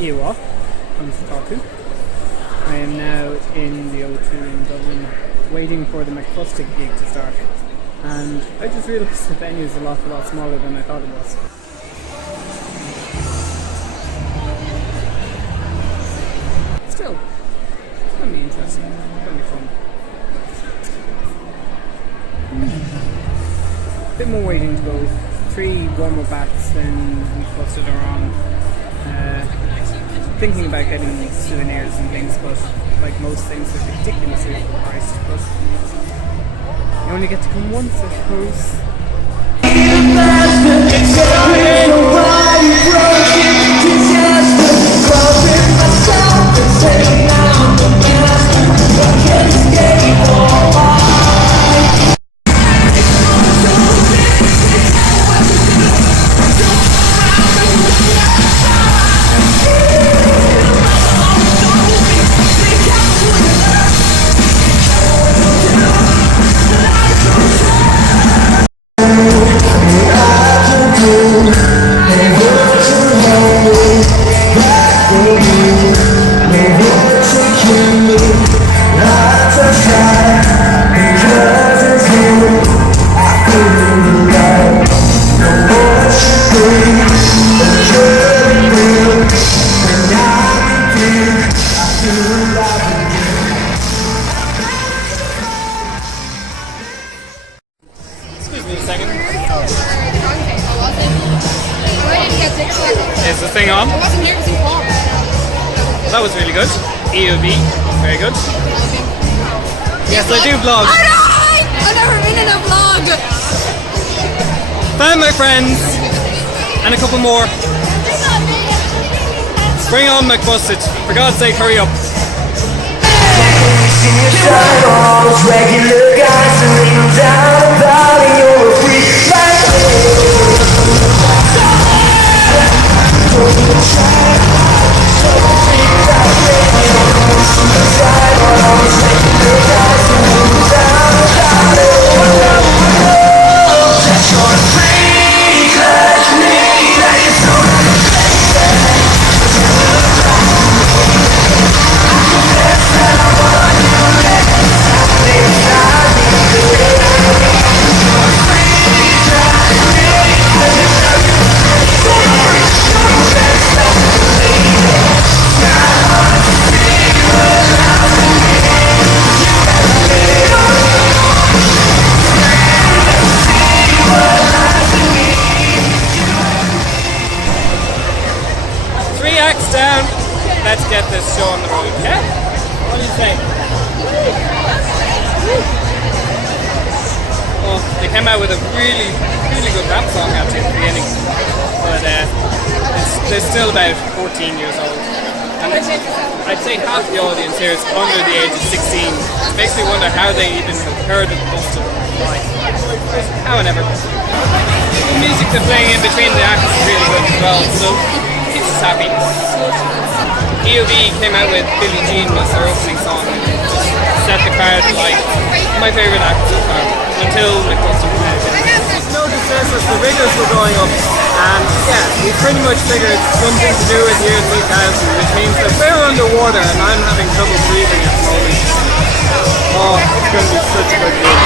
Iwa from Chicago. I am now in the O2 in Dublin waiting for the McBusted gig to start, and I just realised the venue is a lot smaller than I thought it was. Still, it's going to be interesting, it's going to be fun. A bit more waiting to go. 3 warm-up acts, then McBusted are on. Thinking about getting souvenirs and things, but like most things, they're ridiculously overpriced. But you only get to come once, I suppose. Is the thing on? That was really good. EOB, very good. Yes, I do vlog. I've never been in a vlog. Found my friends and a couple more. Bring on McBusted. For God's sake, hurry up. Regular guys down about you're a freak down. Let's get this show on the road, yeah? What do you say? Oh, they came out with a really good rap song actually at the beginning, but they're still about 14 years old. And I'd say half the audience here is under the age of 16. It makes me wonder how they even heard of Busted. Like, however. The music they're playing in between the acts is really good as well, so keeps us happy. EOB came out with Billie Jean was their opening song and just set the crowd like my favourite act so far until McBusted came out. Noticed this as the riggers were going up, and yeah, we pretty much figured something to do with year 3000, which means that we're underwater and I'm having trouble breathing at the moment. Oh, it's going to be such a good game.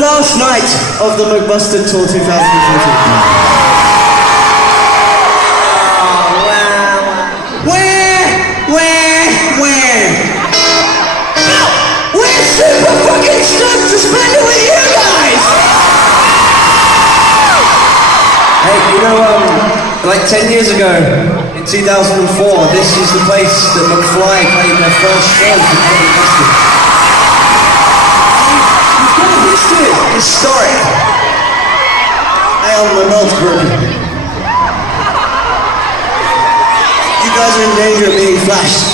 last night of the McBusted Tour 2014. We're super fucking stoked to spend it with you guys! Hey, you know, like 10 years ago, in 2004, this is the place that McFly played their first show for McBusted. It's got a history, historic. Hey, on the North Group. You guys are in danger of being flashed.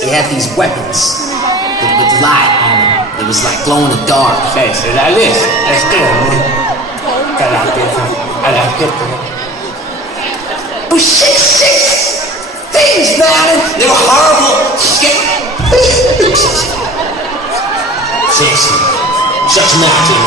They had these weapons with light on them. It was like glow in the dark. Say, so that is. That's good. Oh shit things, man! They were horrible, scary. Seriously, shut your mouth, Jimmy.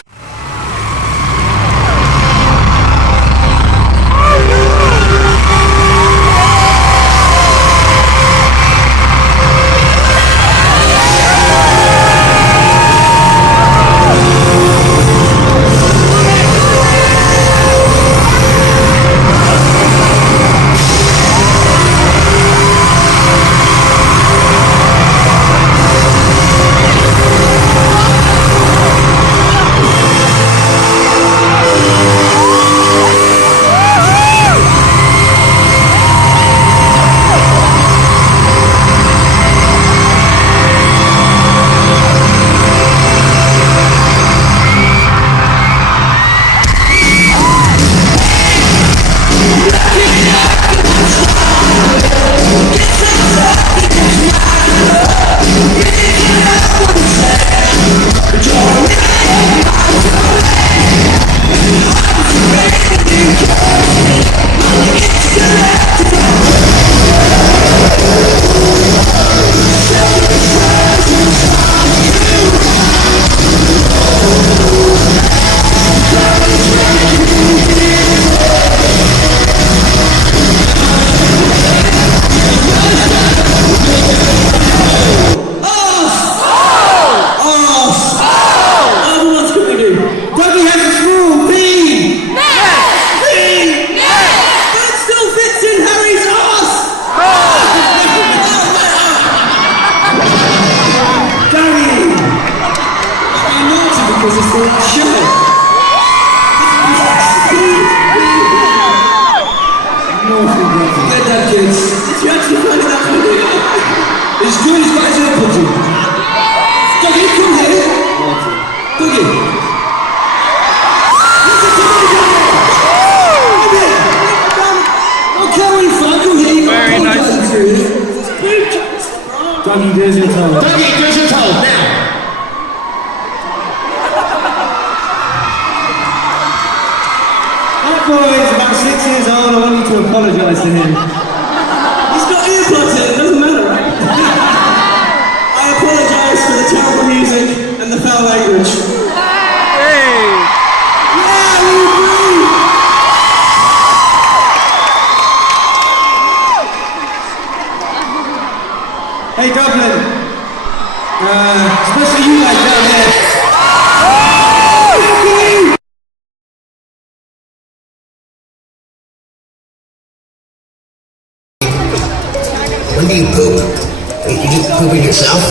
Dougie, there's your toe. Dougie, there's your toe, now! That boy is about 6 years old, I want you to apologise to him. He's got earplugs in, it doesn't matter, right? I apologise for the terrible music and the foul language. Hey! Yeah, we agree! Hey Dublin, especially you guys down there. When do you poop? You just pooping yourself?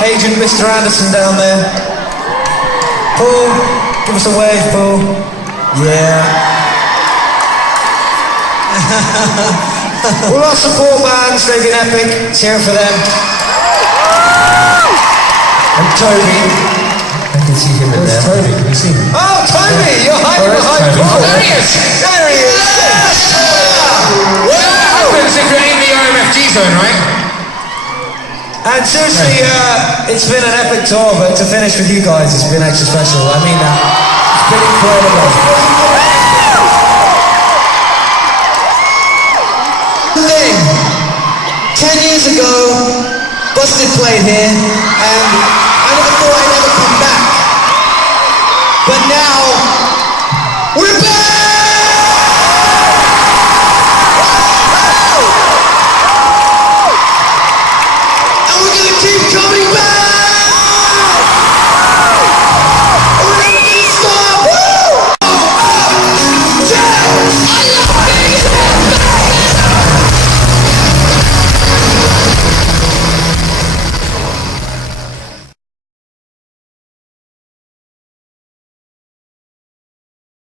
Agent Mr. Anderson down there. Paul, give us a wave, Paul. Yeah. We'll all support bands, they've been epic. Cheer for them. And Toby. I can see him in there. Toby? Can you see him? Oh, Toby! You're hiding behind Paul. There he is! There he is! What happens if you're in the RMFG zone, right? And seriously, it's been an epic tour, but to finish with you guys, it's been extra special. I mean that. It's been incredible. 10 years ago, Busted played here, and